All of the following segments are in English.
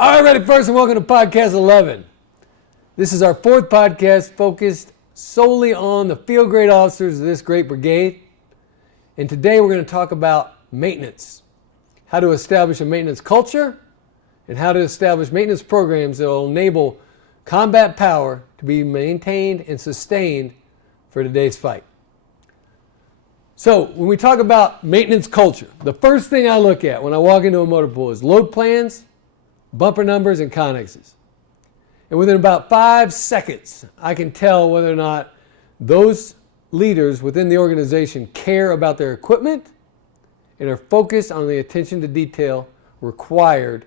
All right, ready first, and welcome to Podcast 11. This is our fourth podcast focused solely on the field grade officers of this great brigade. And today we're going to talk about maintenance, how to establish a maintenance culture, and how to establish maintenance programs that will enable combat power to be maintained and sustained for today's fight. So when we talk about maintenance culture, the first thing I look at when I walk into a motor pool is load plans, bumper numbers, and connexes. And within about 5 seconds, I can tell whether or not those leaders within the organization care about their equipment and are focused on the attention to detail required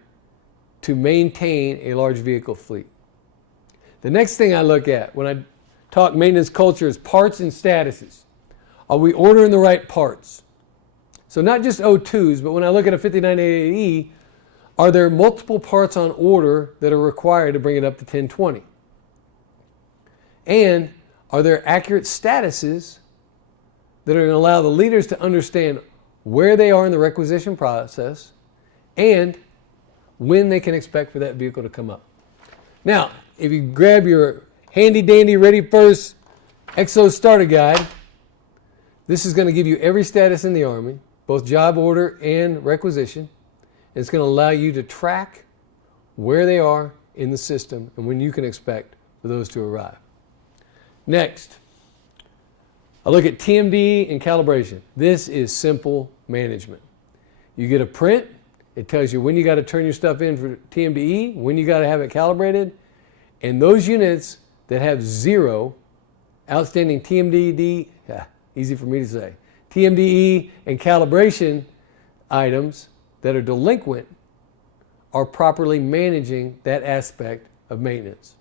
to maintain a large vehicle fleet. The next thing I look at when I talk maintenance culture is parts and statuses. Are we ordering the right parts? So not just O2s, but when I look at a 5988E, are there multiple parts on order that are required to bring it up to 1020? And are there accurate statuses that are going to allow the leaders to understand where they are in the requisition process and when they can expect for that vehicle to come up? Now, if you grab your handy dandy ready first EXO starter guide, this is going to give you every status in the Army, both job order and requisition. It's going to allow you to track where they are in the system and when you can expect for those to arrive. Next, I look at TMD and calibration. This is simple management. You get a print. It tells you when you got to turn your stuff in for TMDE, when you got to have it calibrated, and those units that have 0 outstanding TMDD, easy for me to say, TMDE and calibration items that are delinquent are properly managing that aspect of maintenance.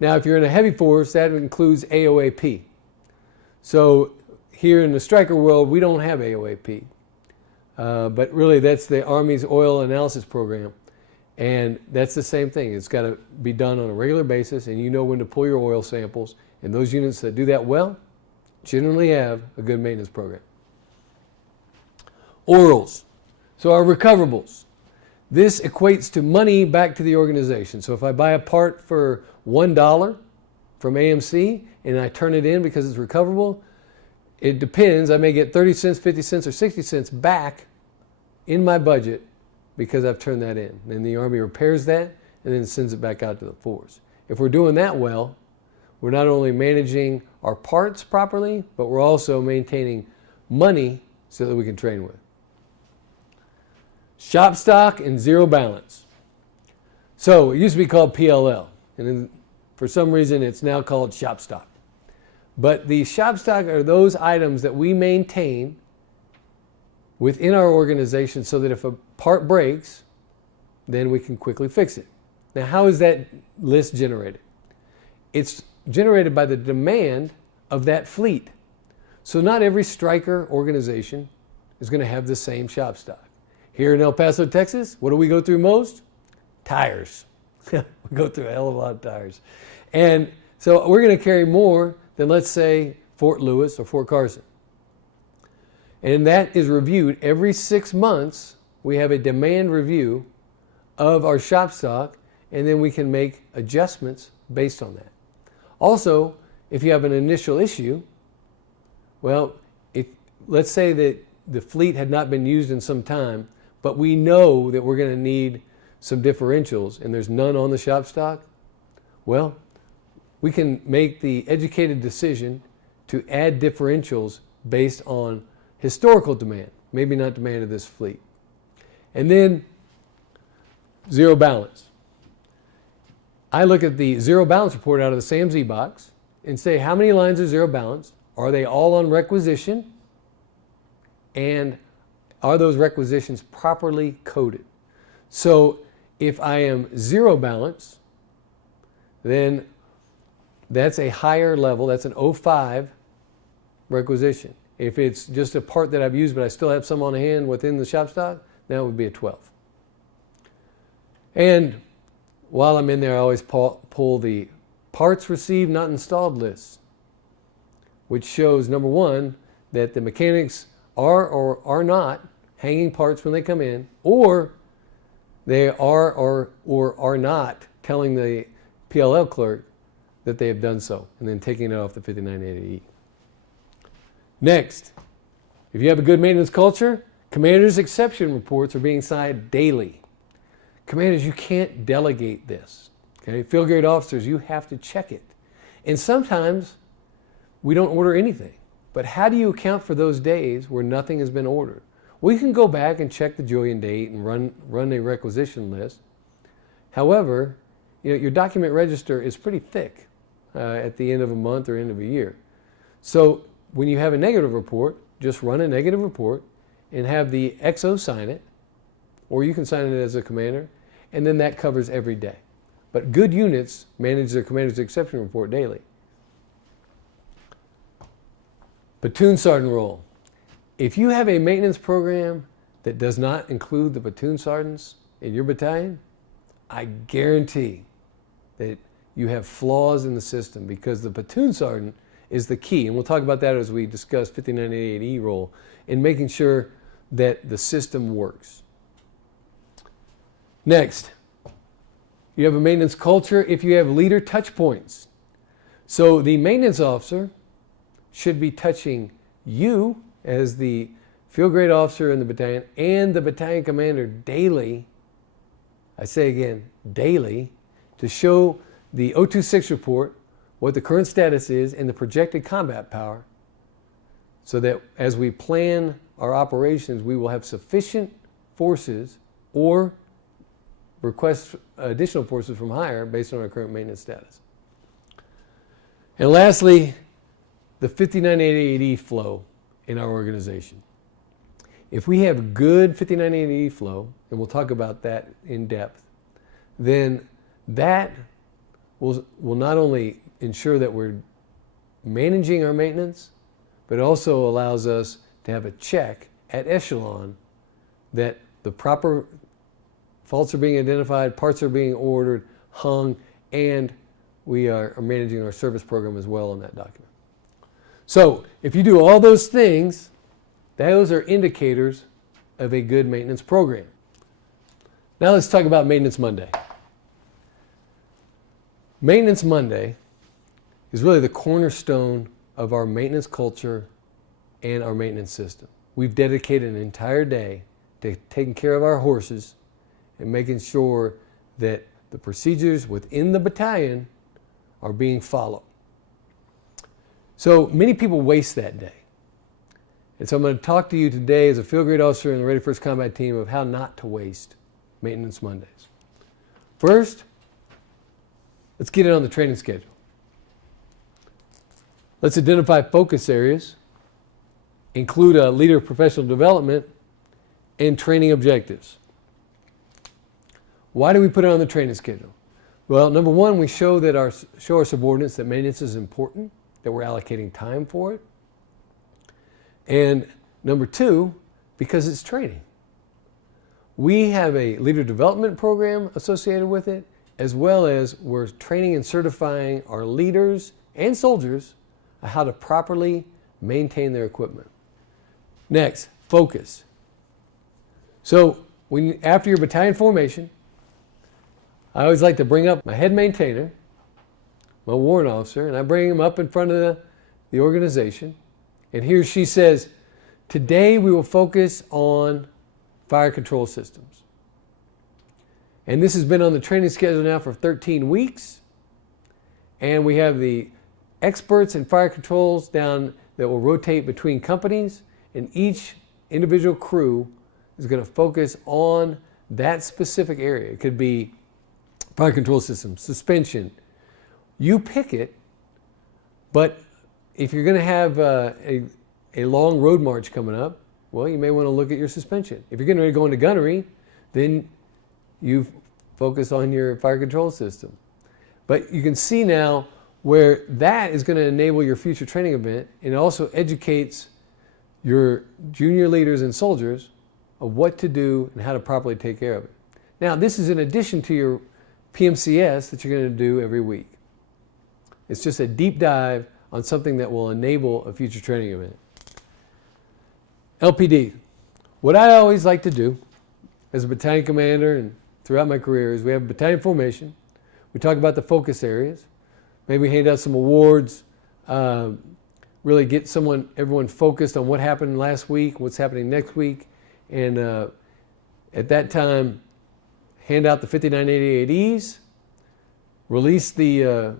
Now, if you're in a heavy force, that includes AOAP. So here in the striker world, we don't have AOAP. But really, that's the Army's oil analysis program. And that's the same thing. It's got to be done on a regular basis, and you know when to pull your oil samples. And those units that do that well generally have a good maintenance program. Orals. So our recoverables. This equates to money back to the organization. So if I buy a part for $1 from AMC and I turn it in because it's recoverable, it depends. I may get 30 cents, 50 cents, or 60 cents back in my budget because I've turned that in. And the Army repairs that and then sends it back out to the force. If we're doing that well, we're not only managing our parts properly, but we're also maintaining money so that we can train with. Shop stock and zero balance. So it used to be called PLL, and then for some reason it's now called shop stock. But the shop stock are those items that we maintain within our organization so that if a part breaks, then we can quickly fix it. Now, how is that list generated? It's generated by the demand of that fleet. So not every striker organization is going to have the same shop stock. Here in El Paso, Texas, what do we go through most? Tires. We go through a hell of a lot of tires. And so we're going to carry more than, let's say, Fort Lewis or Fort Carson. And that is reviewed every 6 months. We have a demand review of our shop stock, and then we can make adjustments based on that. Also, if you have an initial issue, well, let's say that the fleet had not been used in some time, but we know that we're going to need some differentials and there's none on the shop stock, well, we can make the educated decision to add differentials based on historical demand, maybe not demand of this fleet. And then zero balance. I look at the zero balance report out of the SAMZ box and say how many lines are zero balance, are they all on requisition, and are those requisitions properly coded? So if I am zero balance, then that's a higher level, that's an 05 requisition. If it's just a part that I've used but I still have some on hand within the shop stock, that would be a 12. And while I'm in there, I always pull the parts received not installed lists, which shows, number one, that the mechanics are or are not hanging parts when they come in, or they are or are not telling the PLL clerk that they have done so, and then taking it off the 5980E. Next, if you have a good maintenance culture, commanders' exception reports are being signed daily. Commanders, you can't delegate this. Okay? Field grade officers, you have to check it. And sometimes we don't order anything. But how do you account for those days where nothing has been ordered? Well, you can go back and check the Julian date and run a requisition list. However, your document register is pretty thick at the end of a month or end of a year. So when you have a negative report, just run a negative report and have the XO sign it, or you can sign it as a commander, and then that covers every day. But good units manage their commander's exception report daily. Platoon sergeant role. If you have a maintenance program that does not include the platoon sergeants in your battalion, I guarantee that you have flaws in the system, because the platoon sergeant is the key. And we'll talk about that as we discuss 5988E role in making sure that the system works. Next, you have a maintenance culture if you have leader touch points. So the maintenance officer should be touching you as the field grade officer in the battalion and the battalion commander daily. I say again, daily, to show the 026 report, what the current status is, and the projected combat power, so that as we plan our operations, we will have sufficient forces or request additional forces from higher based on our current maintenance status. And lastly, the 5980 flow in our organization. If we have good 5980 flow, and we'll talk about that in depth, then that will not only ensure that we're managing our maintenance, but it also allows us to have a check at echelon that the proper faults are being identified, parts are being ordered, hung, and we are managing our service program as well on that document. So if you do all those things, those are indicators of a good maintenance program. Now let's talk about Maintenance Monday. Maintenance Monday is really the cornerstone of our maintenance culture and our maintenance system. We've dedicated an entire day to taking care of our horses and making sure that the procedures within the battalion are being followed. So many people waste that day. And so I'm going to talk to you today as a field grade officer in the Ready First Combat team of how not to waste Maintenance Mondays. First, let's get it on the training schedule. Let's identify focus areas, include a leader professional development, and training objectives. Why do we put it on the training schedule? Well, number one, we show our subordinates that maintenance is important, that we're allocating time for it. And number two, because it's training. We have a leader development program associated with it, as well as we're training and certifying our leaders and soldiers on how to properly maintain their equipment. Next, focus. So after your battalion formation, I always like to bring up my head maintainer, my warrant officer, and I bring him up in front of the organization. And he or she says, today we will focus on fire control systems. And this has been on the training schedule now for 13 weeks. And we have the experts in fire controls down that will rotate between companies. And each individual crew is going to focus on that specific area. It could be fire control systems, suspension. You pick it, but if you're going to have a long road march coming up, well, you may want to look at your suspension. If you're going to go into gunnery, then you focus on your fire control system. But you can see now where that is going to enable your future training event, and it also educates your junior leaders and soldiers of what to do and how to properly take care of it. Now, this is in addition to your PMCS that you're going to do every week. It's just a deep dive on something that will enable a future training event. LPD. What I always like to do as a battalion commander and throughout my career is we have battalion formation. We talk about the focus areas. Maybe we hand out some awards, really get everyone focused on what happened last week, what's happening next week, and at that time, hand out the 5988Es, release the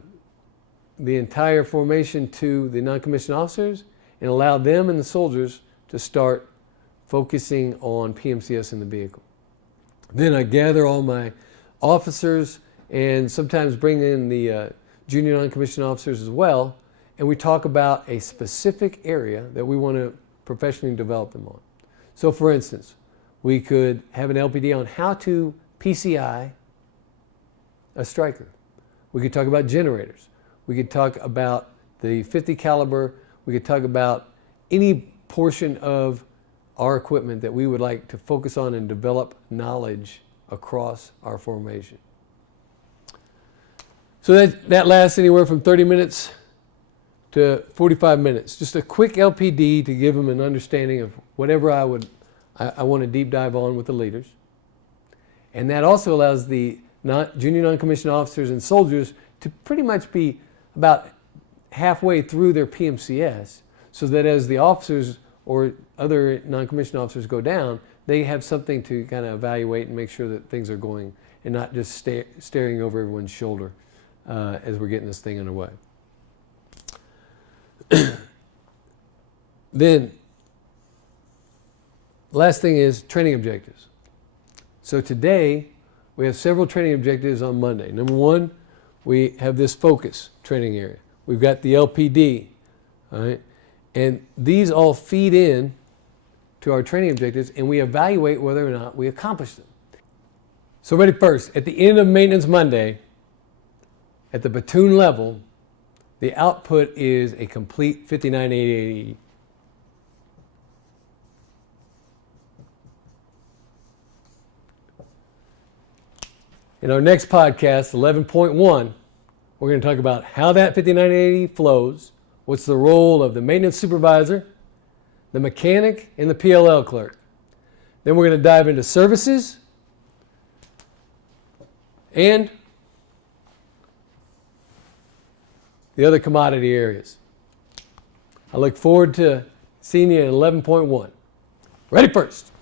entire formation to the non-commissioned officers, and allow them and the soldiers to start focusing on PMCS in the vehicle. Then I gather all my officers and sometimes bring in the junior non-commissioned officers as well, and we talk about a specific area that we want to professionally develop them on. So for instance, we could have an LPD on how to PCI a striker. We could talk about generators. We could talk about the 50 caliber. We could talk about any portion of our equipment that we would like to focus on and develop knowledge across our formation. So that lasts anywhere from 30 minutes to 45 minutes. Just a quick LPD to give them an understanding of whatever I want to deep dive on with the leaders. And that also allows the junior non-commissioned officers and soldiers to pretty much be about halfway through their PMCS, so that as the officers or other non-commissioned officers go down, they have something to kind of evaluate and make sure that things are going and not just staring over everyone's shoulder as we're getting this thing underway. Then, last thing is training objectives. So today, we have several training objectives on Monday. Number one, we have this focus training area. We've got the LPD, all right? And these all feed in to our training objectives, and we evaluate whether or not we accomplish them. So ready first, at the end of Maintenance Monday, at the platoon level, the output is a complete 5988E. In our next podcast, 11.1, we're going to talk about how that 5980 flows, what's the role of the maintenance supervisor, the mechanic, and the PLL clerk. Then we're going to dive into services and the other commodity areas. I look forward to seeing you in 11.1. Ready first.